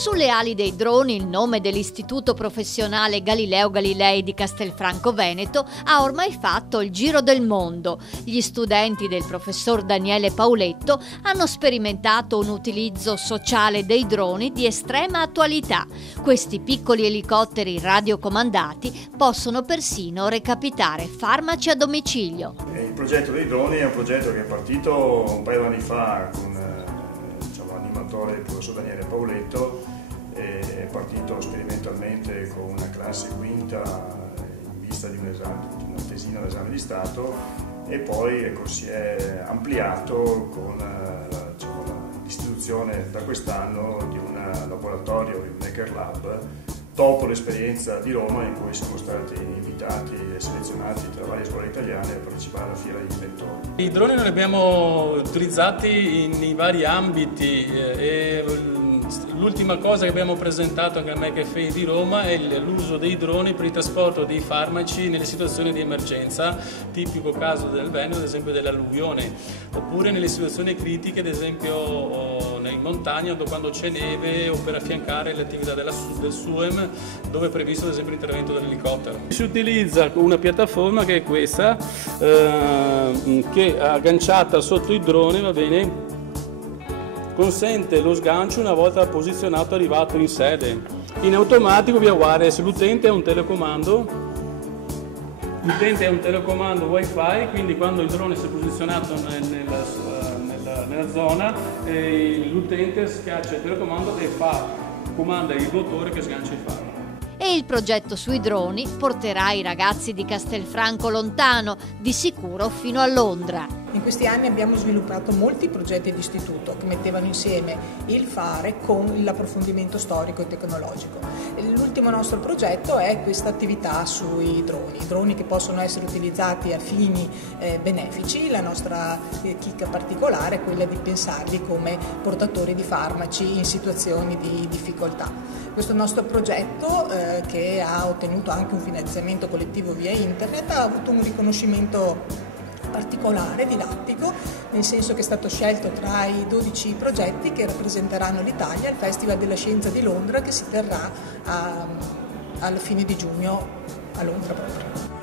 Sulle ali dei droni il nome dell'Istituto Professionale Galileo Galilei di Castelfranco Veneto ha ormai fatto il giro del mondo. Gli studenti del professor Daniele Pauletto hanno sperimentato un utilizzo sociale dei droni di estrema attualità. Questi piccoli elicotteri radiocomandati possono persino recapitare farmaci a domicilio. Il progetto dei droni è un progetto che è partito un paio di anni fa con l'animatore il professor Daniele Pauletto. È partito sperimentalmente con una classe quinta in vista di una tesina d'esame di Stato e poi si è ampliato con l'istituzione da quest'anno di un laboratorio, il Maker Lab, dopo l'esperienza di Roma in cui siamo stati invitati e selezionati tra varie scuole italiane a partecipare alla fiera degli inventori. I droni non li abbiamo utilizzati in vari ambiti e l'ultima cosa che abbiamo presentato anche al MakerFair di Roma è l'uso dei droni per il trasporto dei farmaci nelle situazioni di emergenza, tipico caso del Veneto, ad esempio dell'alluvione, oppure nelle situazioni critiche, ad esempio in montagna quando c'è neve o per affiancare le attività del SUEM, dove è previsto ad esempio l'intervento dell'elicottero. Si utilizza una piattaforma che è questa, che agganciata sotto il drone, va bene, consente lo sgancio una volta posizionato arrivato in sede. In automatico via wireless l'utente ha un telecomando. L'utente ha un telecomando wifi, quindi quando il drone si è posizionato nella zona, l'utente schiaccia il telecomando e comanda il motore che sgancia il farmaco. E il progetto sui droni porterà i ragazzi di Castelfranco lontano, di sicuro fino a Londra. In questi anni abbiamo sviluppato molti progetti di istituto che mettevano insieme il fare con l'approfondimento storico e tecnologico. L'ultimo nostro progetto è questa attività sui droni che possono essere utilizzati a fini benefici. La nostra chicca particolare è quella di pensarli come portatori di farmaci in situazioni di difficoltà. Questo nostro progetto, che ha ottenuto anche un finanziamento collettivo via internet, ha avuto un riconoscimento particolare, didattico, nel senso che è stato scelto tra i 12 progetti che rappresenteranno l'Italia al Festival della Scienza di Londra, che si terrà alla fine di giugno a Londra proprio.